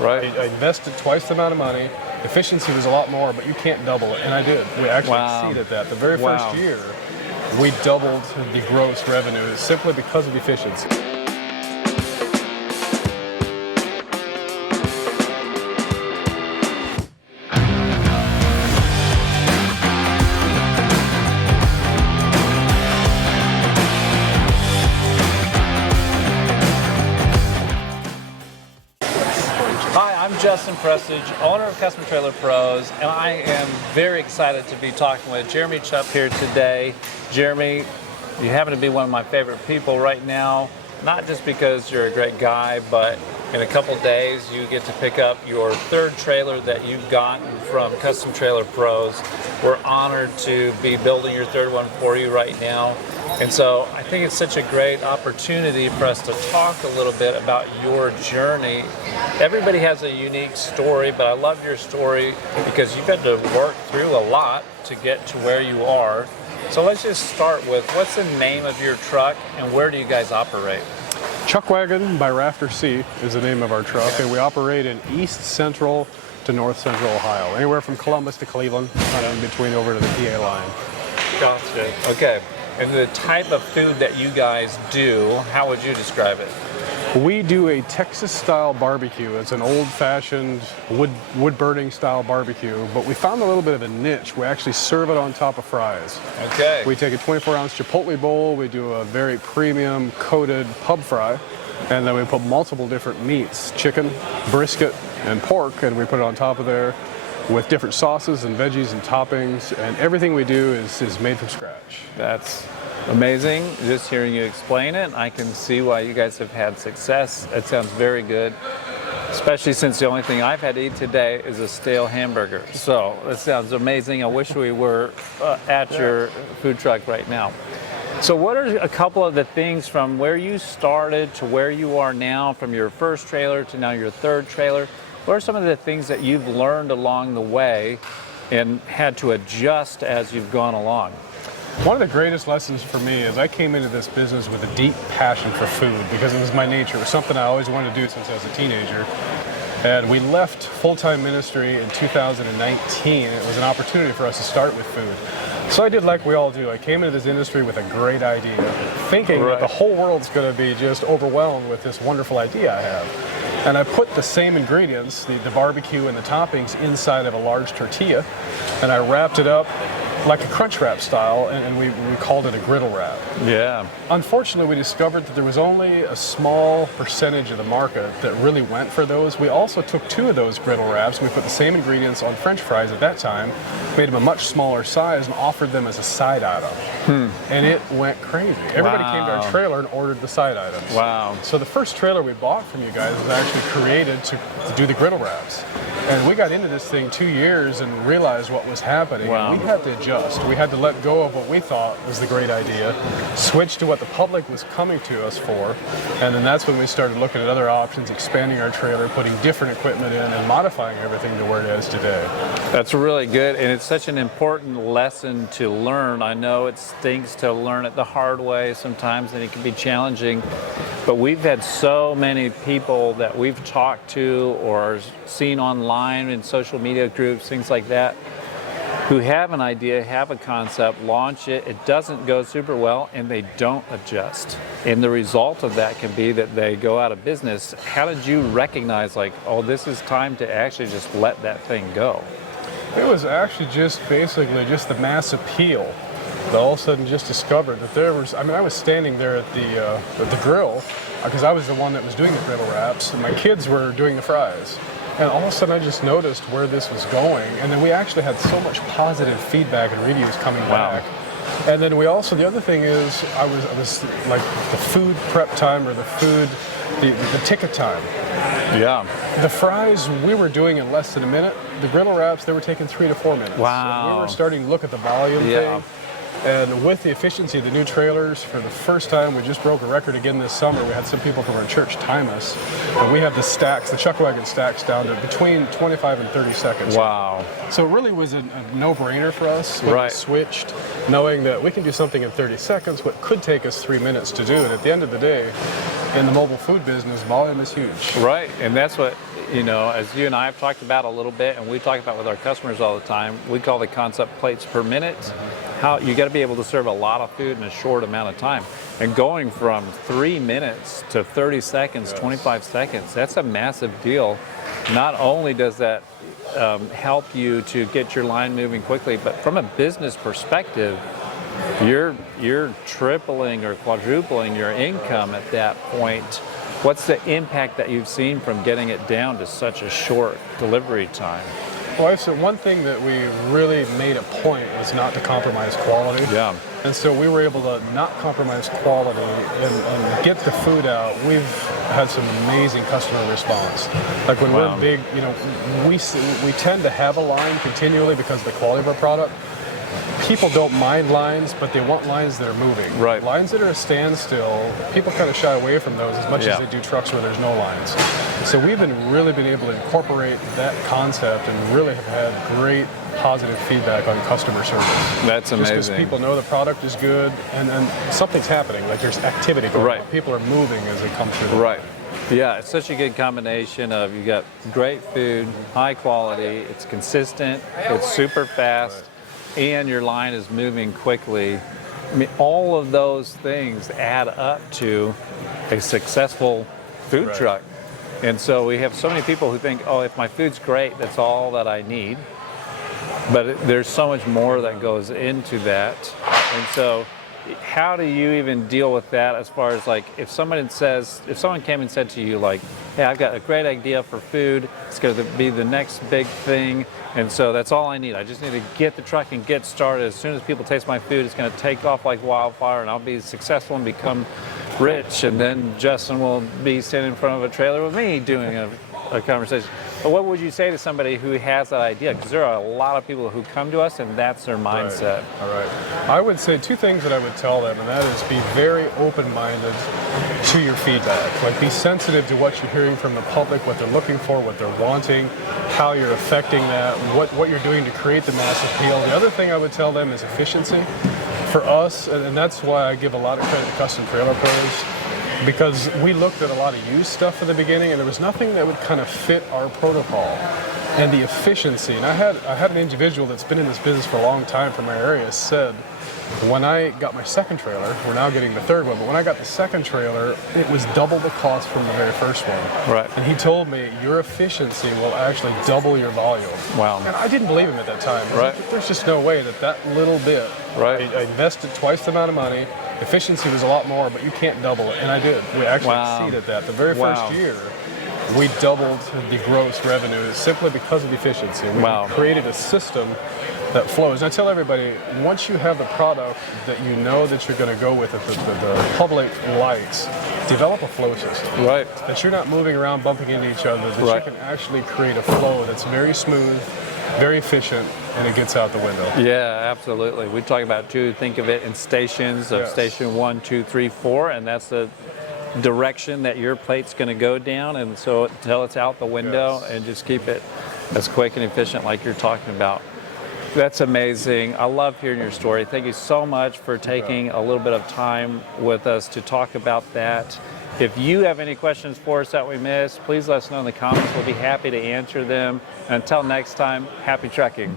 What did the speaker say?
Right. I invested twice the amount of money. Efficiency was a lot more, but you can't double it, and I did. We actually exceeded that. The very first year, we doubled the gross revenue simply because of efficiency. Justin Prestige, owner of Custom Trailer Pros, and I am very excited to be talking with Jeremy Chupp here today. Jeremy, you happen to be one of my favorite people right now, not just because you're a great guy, but in a couple days you get to pick up your third trailer that you've gotten from Custom Trailer Pros. We're honored to be building your third one for you right now. And so I think it's such a great opportunity for us to talk a little bit about your journey. Everybody has a unique story, but I love your story because you've had to work through a lot to get to where you are. So let's just start with, what's the name of your truck and where do you guys operate? Chuckwagon by Rafter C is the name of our truck, and we operate in East Central to North Central Ohio, anywhere from Columbus to Cleveland, in between over to the PA line. Gotcha. Okay. And the type of food that you guys do, how would you describe it? We do a Texas-style barbecue. It's an old-fashioned wood-burning style barbecue, but we found a little bit of a niche. We actually serve it on top of fries. Okay. We take a 24-ounce Chipotle bowl, we do a very premium coated pub fry, and then we put multiple different meats, chicken, brisket, and pork, and we put it on top of there with different sauces and veggies and toppings, and everything we do is made from scratch. That's amazing. Just hearing you explain it, I can see why you guys have had success. It sounds very good, especially since the only thing I've had to eat today is a stale hamburger. So that sounds amazing. I wish we were at your food truck right now. So what are a couple of the things from where you started to where you are now, from your first trailer to now your third trailer? What are some of the things that you've learned along the way and had to adjust as you've gone along? One of the greatest lessons for me is I came into this business with a deep passion for food because it was my nature. It was something I always wanted to do since I was a teenager. And we left full-time ministry in 2019. It was an opportunity for us to start with food. So I did like we all do. I came into this industry with a great idea, thinking that the whole world's going to be just overwhelmed with this wonderful idea I have. And I put the same ingredients, the barbecue and the toppings, inside of a large tortilla, and I wrapped it up like a crunch wrap style, and we called it a griddle wrap. Yeah. Unfortunately, we discovered that there was only a small percentage of the market that really went for those. We also took 2 of those griddle wraps, and we put the same ingredients on French fries at that time, made them a much smaller size, and offered them as a side item. And it went crazy. Everybody came to our trailer and ordered the side items. Wow. So the first trailer we bought from you guys was actually created to do the griddle wraps. And we got into this thing 2 years and realized what was happening. Wow. We had to adjust. We had to let go of what we thought was the great idea, switch to what the public was coming to us for, and then that's when we started looking at other options, expanding our trailer, putting different equipment in, and modifying everything to where it is today. That's really good, and it's such an important lesson to learn. I know it stinks to learn it the hard way sometimes, and it can be challenging, but we've had so many people that we've talked to or seen online in social media groups, things like that, who have an idea, have a concept, launch it, it doesn't go super well, and they don't adjust. And the result of that can be that they go out of business. How did you recognize, like, oh, this is time to actually just let that thing go? It was actually just basically just the mass appeal. That all of a sudden just discovered that there was, I was standing there at the grill, because I was the one that was doing the griddle wraps, and my kids were doing the fries. And all of a sudden I just noticed where this was going, and then we actually had so much positive feedback and reviews coming back. And then we also, the other thing is, I was like the food prep time, or the ticket time. Yeah. The fries we were doing in less than a minute. The griddle wraps, they were taking 3 to 4 minutes. Wow. So we were starting to look at the volume thing. And with the efficiency of the new trailers, for the first time, we just broke a record again this summer. We had some people from our church time us. But we have the stacks, the Chuckwagon stacks, down to between 25 and 30 seconds. Wow. So it really was a no-brainer for us when we switched, knowing that we can do something in 30 seconds, what could take us 3 minutes to do. And at the end of the day, in the mobile food business, volume is huge. Right, and that's what you know, as you and I have talked about a little bit, and we talk about with our customers all the time, we call the concept plates per minute. How you got to be able to serve a lot of food in a short amount of time. And going from 3 minutes to 30 seconds, 25 seconds, that's a massive deal. Not only does that help you to get your line moving quickly, but from a business perspective, you're tripling or quadrupling your income at that point. What's the impact that you've seen from getting it down to such a short delivery time? Well, so one thing that we really made a point was not to compromise quality. Yeah. And so we were able to not compromise quality and get the food out. We've had some amazing customer response. Like when we're big, you know, we tend to have a line continually because of the quality of our product. People don't mind lines, but they want lines that are moving. Right. Lines that are a standstill, people kind of shy away from those as much as they do trucks where there's no lines. So we've really been able to incorporate that concept and really have had great positive feedback on customer service. That's amazing. Just because people know the product is good and something's happening, like there's activity going on. People are moving as they come through. Right. Yeah, it's such a good combination of you got great food, high quality, it's consistent, it's super fast, and your line is moving quickly. I mean, all of those things add up to a successful food truck. And so we have so many people who think, oh, if my food's great, that's all that I need. But there's so much more that goes into that. And so how do you even deal with that as far as like if someone came and said to you like, hey, I've got a great idea for food, it's going to be the next big thing, and so that's all I need. I just need to get the truck and get started. As soon as people taste my food, it's going to take off like wildfire and I'll be successful and become rich, and then Justin will be standing in front of a trailer with me doing a conversation. But what would you say to somebody who has that idea? Because there are a lot of people who come to us and that's their mindset. All right. I would say two things that I would tell them, and that is be very open-minded to your feedback. Like be sensitive to what you're hearing from the public, what they're looking for, what they're wanting, how you're affecting that, what you're doing to create the mass appeal. The other thing I would tell them is efficiency. For us, and that's why I give a lot of credit to Custom Trailer Pros, because we looked at a lot of used stuff in the beginning and there was nothing that would kind of fit our protocol and the efficiency. And I had an individual that's been in this business for a long time from my area said, when I got my second trailer, we're now getting the third one, but when I got the second trailer, it was double the cost from the very first one. Right. And he told me, your efficiency will actually double your volume. Wow. And I didn't believe him at that time. Right. There's just no way that little bit, right. I invested twice the amount of money, efficiency was a lot more, but you can't double it. And I did. We actually exceeded that. The very first year, we doubled the gross revenue simply because of the efficiency. We created a system that flows. And I tell everybody, once you have the product that you know that you're going to go with, that the public likes, develop a flow system. Right. That you're not moving around, bumping into each other, that you can actually create a flow that's very smooth, very efficient, and it gets out the window. Yeah, absolutely. We talk about think of it in stations of station 1, 2, 3, 4, and that's the direction that your plate's going to go down, and so until it's out the window, and just keep it as quick and efficient like you're talking about. That's amazing. I love hearing your story. Thank you so much for taking a little bit of time with us to talk about that. If you have any questions for us that we missed, please let us know in the comments. We'll be happy to answer them. And until next time, happy trucking.